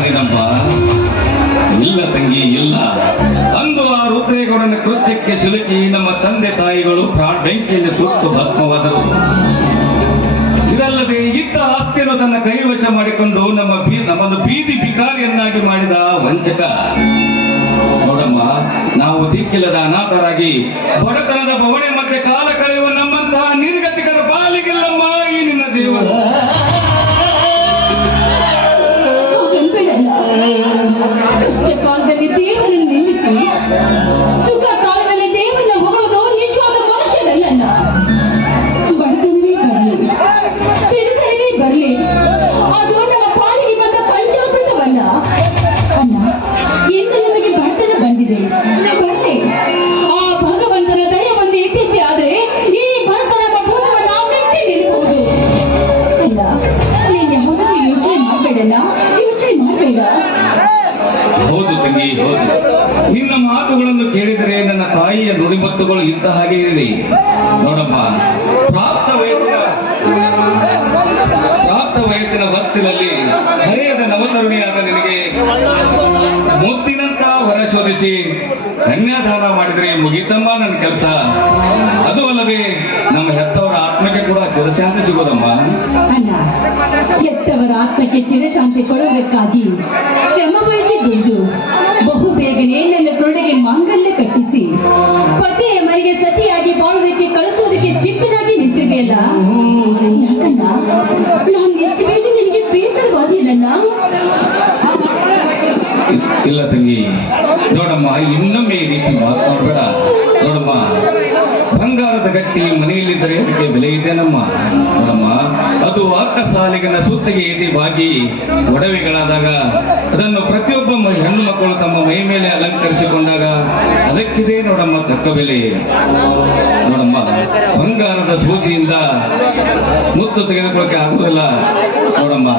ಭಾಗ್ಯದಾತನಿನಮ್ಮ ಇಲ್ಲ ತಂಗಿ, ಇಲ್ಲ. ಅಂದು ಆ ರುದ್ರೇಗೌಡನ ಕೃತ್ಯಕ್ಕೆ ಸಿಲುಕಿ ನಮ್ಮ ತಂದೆ ತಾಯಿಗಳು ಬೆಂಕಿಯಲ್ಲಿ ಸುಟ್ಟು ಭಸ್ಮವಾದರು. ಇದಲ್ಲದೆ ಇದ್ದ ಆಸ್ತಿಯನ್ನು ತನ್ನ ಕೈವಶ ಮಾಡಿಕೊಂಡು ನಮ್ಮ ನಮ್ಮನ್ನು ಬೀದಿ ಬಿಕಾರಿಯನ್ನಾಗಿ ಮಾಡಿದ ವಂಚಕ. ನೋಡಮ್ಮ, ನಾವು ದಿಕ್ಕಿಲ್ಲದ ಅನಾಥರಾಗಿ ಬಡತನದ ಬವಣೆ ಮತ್ತೆ ಕಾಲ ಕಳೆಯುವ ನಮ್ಮಂತಹ ಸುಖ ಕಾಲದಲ್ಲಿ ದೇವರನ್ನ ಹೊಗಳೋದು ನಿಜವಾದ ಮನುಷ್ಯರಲ್ಲಣ್ಣ ಬಡತನವೇ ಬರಲಿ, ಸಿರಿತನವೇ ಬರಲಿ. ಅದು ನಮ್ಮ ಪಾಲಿಗೆ ಬಂದ ಪಂಚಾಮೃತವನ್ನ. ಅಣ್ಣ, ಇಂದು ಬಡತನ ಬಂದಿದೆ. ಬರಲಿ ಆ ಭಗವಂತನ ದಯ ಒಂದು ಈ ಬಡತನ ಭೂತವನ್ನ ಮೆಟ್ಟಿ ನಿಲ್ಬಹುದು ಅಲ್ಲ ನೀನ್ ಯೋಚನೆ ಮಾಡಬೇಡ. ಹೌದು ತಂಗಿ ಹೌದು ನಿನ್ನ ಮಾತುಗಳನ್ನು ಕೇಳಿದರೆ ನನ್ನ ತಾಯಿಯ ನುಡಿಮತ್ತುಗಳು ಇದ್ದ ಹಾಗೆ ಇರಲಿ. ನೋಡಪ್ಪ ಪ್ರಾಪ್ತ ವಯಸ್ಸಿನ ಪ್ರಾಪ್ತ ವಯಸ್ಸಿನ ಹೊತ್ತಿನಲ್ಲಿ ಹರೆಯದ ನವತರುಣಿಯಾದ ನಿನಗೆ ಮುತ್ತಿನಂತ ಹೊರ ಶೋಧಿಸಿ ಕನ್ಯಾದಾನ ಮಾಡಿದರೆ ಮುಗಿತಮ್ಮ ನನ್ನ ಕೆಲಸ. ಅದು ಅಲ್ಲದೆ ನಮ್ಮ ಹೆತ್ತವರ ಆತ್ಮಕ್ಕೆ ಕೂಡ ಚಿರಶಾಂತಿ ಸಿಗೋದಮ್ಮ ಅಲ್ಲ ಎತ್ತವರ ಆತ್ಮಕ್ಕೆ ಚಿರಶಾಂತಿ ಕೊಡೋದಕ್ಕಾಗಿ ಶ್ರಮ ವಹಿಸಿ ದುಡ್ದು ಬಹು ಬೇಗನೆ ನನ್ನ ತೊಡೆಗೆ ಮಾಂಗಲ್ಯ ಕಟ್ಟಿಸಿ ಪತಿಯ ಮನೆಗೆ ಸತಿಯಾಗಿ ಬಾಳೋದಕ್ಕೆ ಕಳಿಸೋದಕ್ಕೆ ಸಿದ್ಧನಾಗಿ ನಿಂತಿದೆಯಲ್ಲ ಯಾಕಣ್ಣ? ನಾನು ಎಷ್ಟು ಬೇಗ ನಿನಗೆ ಬೇಸರವಾದೀನಣ್ಣ ಇಲ್ಲ ತಂಗಿ ನೋಡಮ್ಮ ಇನ್ನೊಮ್ಮೆ ಈ ರೀತಿ ಮಾತನಾಡಬೇಡ ನೋಡಮ್ಮ ಗಟ್ಟಿ ಮನೆಯಲ್ಲಿದ್ದರೆ ಅದಕ್ಕೆ ಬೆಲೆ ಇದೆನಮ್ಮ ನಮ್ಮ ಅದು ಅಕ್ಕ ಸಾಲಿಗನ ಸುತ್ತಿಗೆ ಎದಿವಾಗಿ ಒಡವೆಗಳಾದಾಗ ಅದನ್ನು ಪ್ರತಿಯೊಬ್ಬ ಹೆಣ್ಣು ಮಕ್ಕಳು ತಮ್ಮ ಮೈ ಮೇಲೆ ಅಲಂಕರಿಸಿಕೊಂಡಾಗ ಅದಕ್ಕಿದೆ ನೋಡಮ್ಮ ತಕ್ಕ ಬೆಲೆ ನೋಡಮ್ಮ, ಬಂಗಾರದ ಸೂಜಿಯಿಂದ ಮುತ್ತು ತೆಗೆದುಕೊಳ್ಳಕ್ಕೆ ಆಗುವುದಿಲ್ಲ. ನೋಡಮ್ಮ,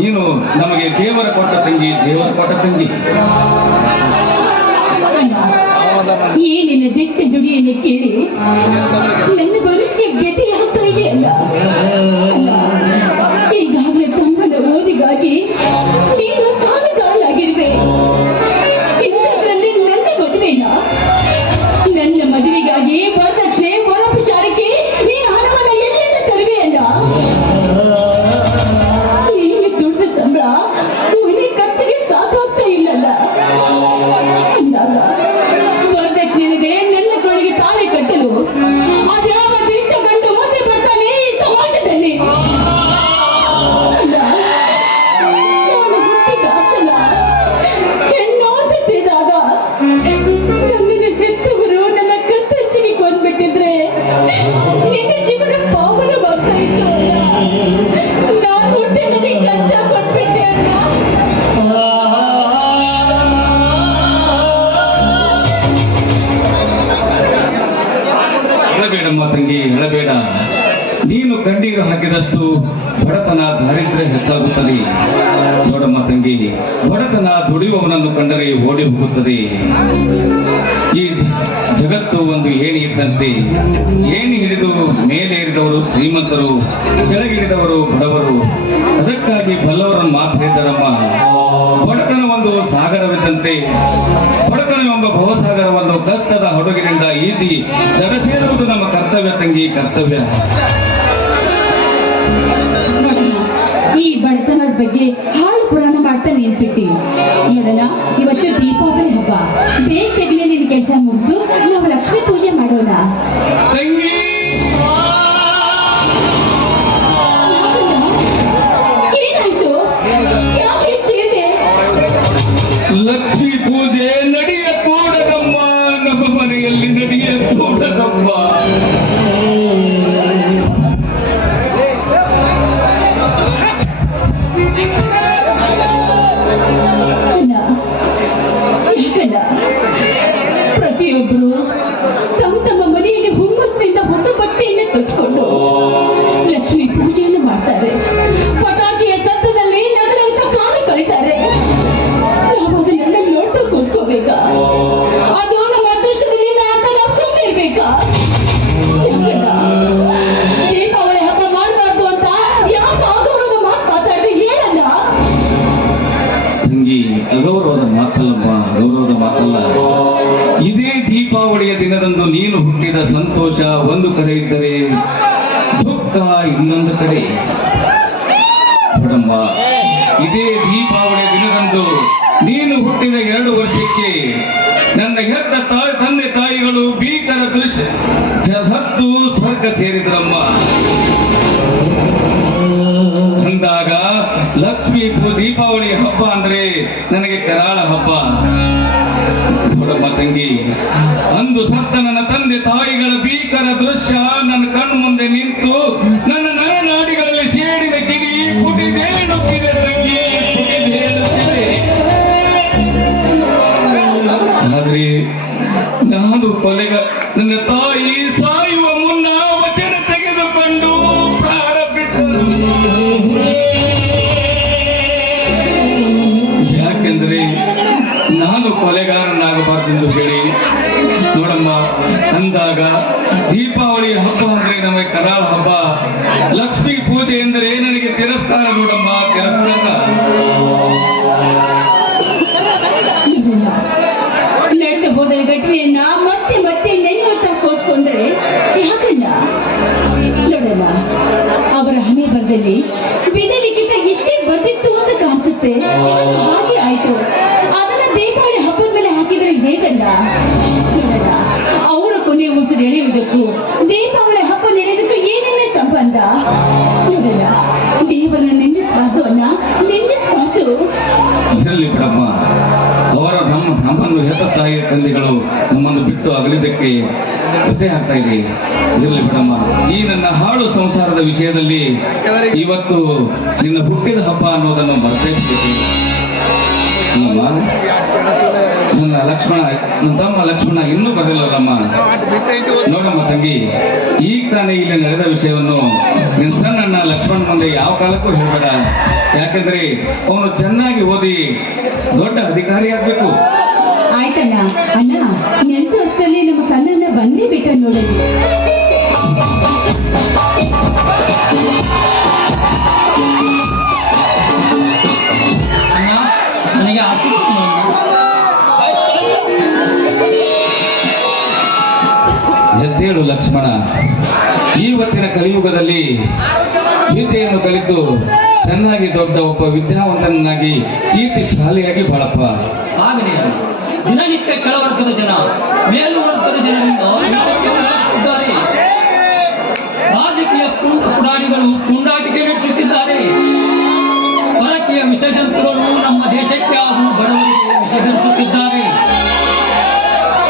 ನೀನು ನಮಗೆ ದೇವರ ಕೊಟ್ಟ ತಂಗಿ, ದೇವರ ಕೊಟ್ಟ ತಂಗಿ. ಈ ನಿನ್ನ ದಿಟ್ಟ ದುಡಿಯನ್ನು ಕೇಳಿ ನನ್ನ ಮನಸ್ಸಿಗೆ ಗತಿ ಆಗ್ತಾ ಇದೆ ಅಲ್ಲ. ಹೇಳಬೇಡಮ್ಮ ತಂಗಿ, ಹೇಳಬೇಡ. ನೀನು ಕಣ್ಣೀರು ಹಾಕಿದಷ್ಟು ಬಡತನ ದಾರಿದ್ರ್ಯ ಹೆಚ್ಚಾಗುತ್ತದೆ. ನೋಡಮ್ಮ ತಂಗಿ, ಬಡತನ ದುಡಿಯುವವನನ್ನು ಕಂಡರೆ ಓಡಿ ಹೋಗುತ್ತದೆ. ಈ ಜಗತ್ತು ಒಂದು ಏಣಿ ಇದ್ದಂತೆ, ಏಣಿ ಹಿಡಿದು ಮೇಲೆ ಹಿಡಿದವರು ಶ್ರೀಮಂತರು ಕೆಳಗಿಳಿದವರು ಬಡವರು. ಅದಕ್ಕಾಗಿ ಬಲ್ಲವರನ್ನು ಮಾತು ಹೇಳಿದರಮ್ಮ ಬಡತನ ಒಂದು ಸಾಗರವಿದ್ದಂತೆ, ಬಡತನ ಎಂಬ ಭವಸಾಗರವನ್ನು ಕಷ್ಟದ ಹಡಗಿನಿಂದ ಈಜಿ ಸೇರುವುದು ನಮ್ಮ ಕರ್ತವ್ಯ ತಂಗಿ, ಕರ್ತವ್ಯ. ಈ ಬಡತನದ ಬಗ್ಗೆ ಹಾಳು ಪುರಾಣ ಮಾಡ್ತಾ ನೋಡೋಣ ಇವತ್ತು ದೀಪಾವಳಿ ಬೇಗ ನಿನ್ನ ಕೆಲಸ ಮುಗಿಸು. ನಾವು ಲಕ್ಷ್ಮೀ ಪೂಜೆ ಮಾಡೋಣ. ಸಂತೋಷ ಒಂದು ಕಡೆ ಇದ್ದರೆ ದುಃಖ ಇನ್ನೊಂದು ಕಡೆ. ಇದೇ ದೀಪಾವಳಿ ದಿನದಂದು ನೀನು ಹುಟ್ಟಿದ ಎರಡು ವರ್ಷಕ್ಕೆ ನನ್ನ ಹೆತ್ತ ತಾಯಿ, ತಂದೆ ತಾಯಿಗಳು ಭೀಕರ ದೃಶ್ಯ ಸತ್ತು ಸ್ವರ್ಗ ಸೇರಿದ್ರಮ್ಮ. ಅಂದಾಗ ಲಕ್ಷ್ಮೀ ದೀಪಾವಳಿ ಹಬ್ಬ ಅಂದ್ರೆ ನನಗೆ ಕರಾಳ ಹಬ್ಬ. ನೋಡಮ್ಮ ತಂಗಿ. ಅಂದು ಸತ್ತ ನನ್ನ ತಂದೆ ತಾಯಿಗಳ ಭೀಕರ ದೃಶ್ಯ ನನ್ನ ಕಣ್ಣು ಮುಂದೆ ನಿಂತು ನನ್ನ ನರನಾಡಿಗಳಲ್ಲಿ ಕಿವಿ ಕಿಡಿ ನುಗ್ಗಿದೆ ತಂಗಿ? ನೋಡಮ್ಮ, ಅಂದಾಗ ದೀಪಾವಳಿ ಹಬ್ಬ ಅಂದ್ರೆ ನಮಗೆ ಕರಾಳ ಹಬ್ಬ. ಲಕ್ಷ್ಮಿ ಪೂಜೆ ಎಂದರೆ ನನಗೆ ತಿರಸ್ಕಾರ ನೋಡಮ್ಮ, ತಿರಸ್ಕಾರ. ನಡೆದು ಹೋದ ಘಟನೆಯನ್ನ ಮತ್ತೆ ಮತ್ತೆ ನೆನೆಯುತ್ತಾ ಕೂತ್ಕೊಂಡ್ರೆ ಯಾಕಣ್ಣ? ನೋಡಲ್ಲ ಅವರ ಹಣೆ ಬರದಲ್ಲಿ ವಿಧಲಿಖಿತ ಇಷ್ಟೇ ಬರ್ದಿತ್ತು ಅಂತ ಕಾಣಿಸುತ್ತೆ. ಹಾಗೆ ಆಯ್ತು ಅದನ್ನ ದೀಪಾವಳಿ ಹಬ್ಬದ ಮೇಲೆ ಹಾಕಿದ್ರೆ ಹೇಗಣ್ಣ ನೋಡಲ್ಲ ಅವರ ಕೊನೆ ಉಸಿರು ಎಳೆಯುವುದಕ್ಕೂ ದೀಪಾವಳಿ ಹಬ್ಬ ನಡೆಯುವುದಕ್ಕೂ ಏನೇನೇ ಸಂಬಂಧ? ನೋಡಲ್ಲ ದೇವರನ್ನ ನಿಂದಿಸಬಾರ್ದು ಅಣ್ಣ ನಿಂದಿಸಬಾರ್ದು ಇರಲಿ ಬ್ರಹ್ಮ. ಅವರ ನಮ್ಮ ನಮ್ಮನ್ನು ಹೆತ್ತ ತಾಯಿ ತಂದೆಗಳು ನಮ್ಮನ್ನು ಬಿಟ್ಟು ಅಗಲಿದ್ದಕ್ಕೆ ಕತೆ ಆಗ್ತಾ ಇದೆ. ಇರಲಿ ಬಿಡಮ್ಮ ಈ ನನ್ನ ಹಾಳು ಸಂಸಾರದ ವಿಷಯದಲ್ಲಿ ಇವತ್ತು ನಿನ್ನ ಹುಟ್ಟಿದ ಹಬ್ಬ ಅನ್ನೋದನ್ನು ಮರ್ತೇ ಬಿಟ್ಟಿದ್ದೀನಿ? ನನ್ನ ಲಕ್ಷ್ಮಣ ನನ್ನ ತಮ್ಮ ಲಕ್ಷ್ಮಣ ಇನ್ನೂ ಬರಲಿಲ್ಲಮ್ಮ. ನೋಡಮ್ಮ ತಂಗಿ ಈಗ ತಾನೇ ಇಲ್ಲಿ ನಡೆದ ವಿಷಯವನ್ನು ನಿನ್ನ ಸಣ್ಣ ಲಕ್ಷ್ಮಣ ಮುಂದೆ ಯಾವ ಕಾಲಕ್ಕೂ ಹೇಳಬೇಡ. ಯಾಕಂದ್ರೆ ಅವನು ಚೆನ್ನಾಗಿ ಓದಿ ದೊಡ್ಡ ಅಧಿಕಾರಿ ಆಗ್ಬೇಕು. ಆಯ್ತಣ್ಣ. ಅಣ್ಣ, ನೆನ್ಸು ಅಷ್ಟರಲ್ಲಿ ನಮ್ಮ ಸಣ್ಣ ಬಂದೇ ಬಿಟ್ಟ ನೋಡಿ. ಕಲಿಯುಗದಲ್ಲಿ ಗೀತೆಯನ್ನು ಕಲಿತು ಚೆನ್ನಾಗಿ ದೊಡ್ಡ ಒಬ್ಬ ವಿದ್ಯಾವಂತನಾಗಿ ಕೀರ್ತಿ ಶಾಲೆಯಾಗಿ ಬಾಳಪ್ಪ. ಆಗಲಿ. ದಿನನಿತ್ಯ ಕೆಳವರ್ಗದ ಜನ, ಮೇಲುವರ್ಗದ ಜನರಿಂದ ಊಟಕ್ಕೆ ವಂಚಿಸುತ್ತಿದ್ದಾರೆ. ರಾಜಕೀಯ ಪುಂಡ ತುಂಡಾಟಿಕೆ ನಡೆಸುತ್ತಿದ್ದಾರೆ ಪರಕೀಯ ವಿಷಜಂತುಗಳು ನಮ್ಮ ದೇಶಕ್ಕೆ ಹಾಗೂ ಬಡವರಿಗೆ ವಿಷಜರಿಸುತ್ತಿದ್ದಾರೆ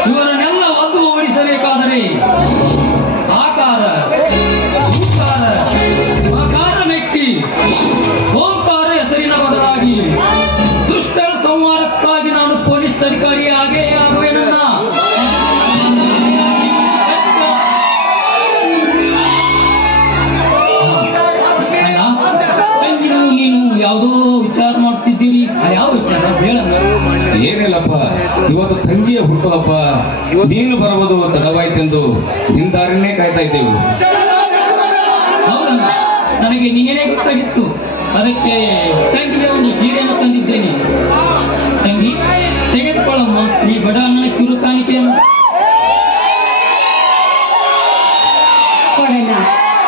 ಇವರನ್ನೆಲ್ಲ ಒದ್ದು ಓಡಿಸಬೇಕಾದರೆ ಏನಿಲ್ಲಪ್ಪ. ಇವತ್ತು ತಂಗಿಯ ಹುಟ್ಟುಹಬ್ಬ. ನೀನು ಬರುವುದು ತಡವಾಯ್ತೆಂದು ನಿಂದಾರನ್ನೇ ಕಾಯ್ತಾ ಇದ್ದೇವೆ. ನನಗೆ ನೀನೇ ಗೊತ್ತಾಗಿತ್ತು ಅದಕ್ಕೆ ತಂಗಿಗೆ ಒಂದು ಸೀರೆಯನ್ನು ತಂದಿದ್ದೇನೆ. ತಂಗಿ ತೆಗೆದುಕೊಳ್ಳಮ್ಮ. ಈ ಬಡ ಅಣ್ಣನ ಕಿರು ಕಾಣಿಕೆ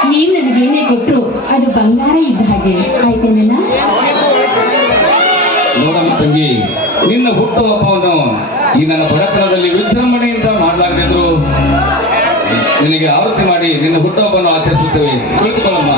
ನೀನ್ ನನಗೇನೇ ಕೊಟ್ರು ಅದು ಬಂಗಾರ ಇದ್ದ ಹಾಗೆ. ಆಯ್ತೇನಲ್ಲ ನೋಡಮ್ಮ ತಂಗಿ ನಿನ್ನ ಹುಟ್ಟುಹಬ್ಬವನ್ನು ಈ ನನ್ನ ಬಡತನದಲ್ಲಿ ವಿಜೃಂಭಣೆಯಿಂದ ಮಾಡಲಾಗದಿದ್ರು ನಿನಗೆ ಆವೃತ್ತಿ ಮಾಡಿ ನಿನ್ನ ಹುಟ್ಟುಹಬ್ಬವನ್ನು ಆಚರಿಸುತ್ತೇವೆ. ಕುಳಿತುಕೊಳ್ಳಮ್ಮ.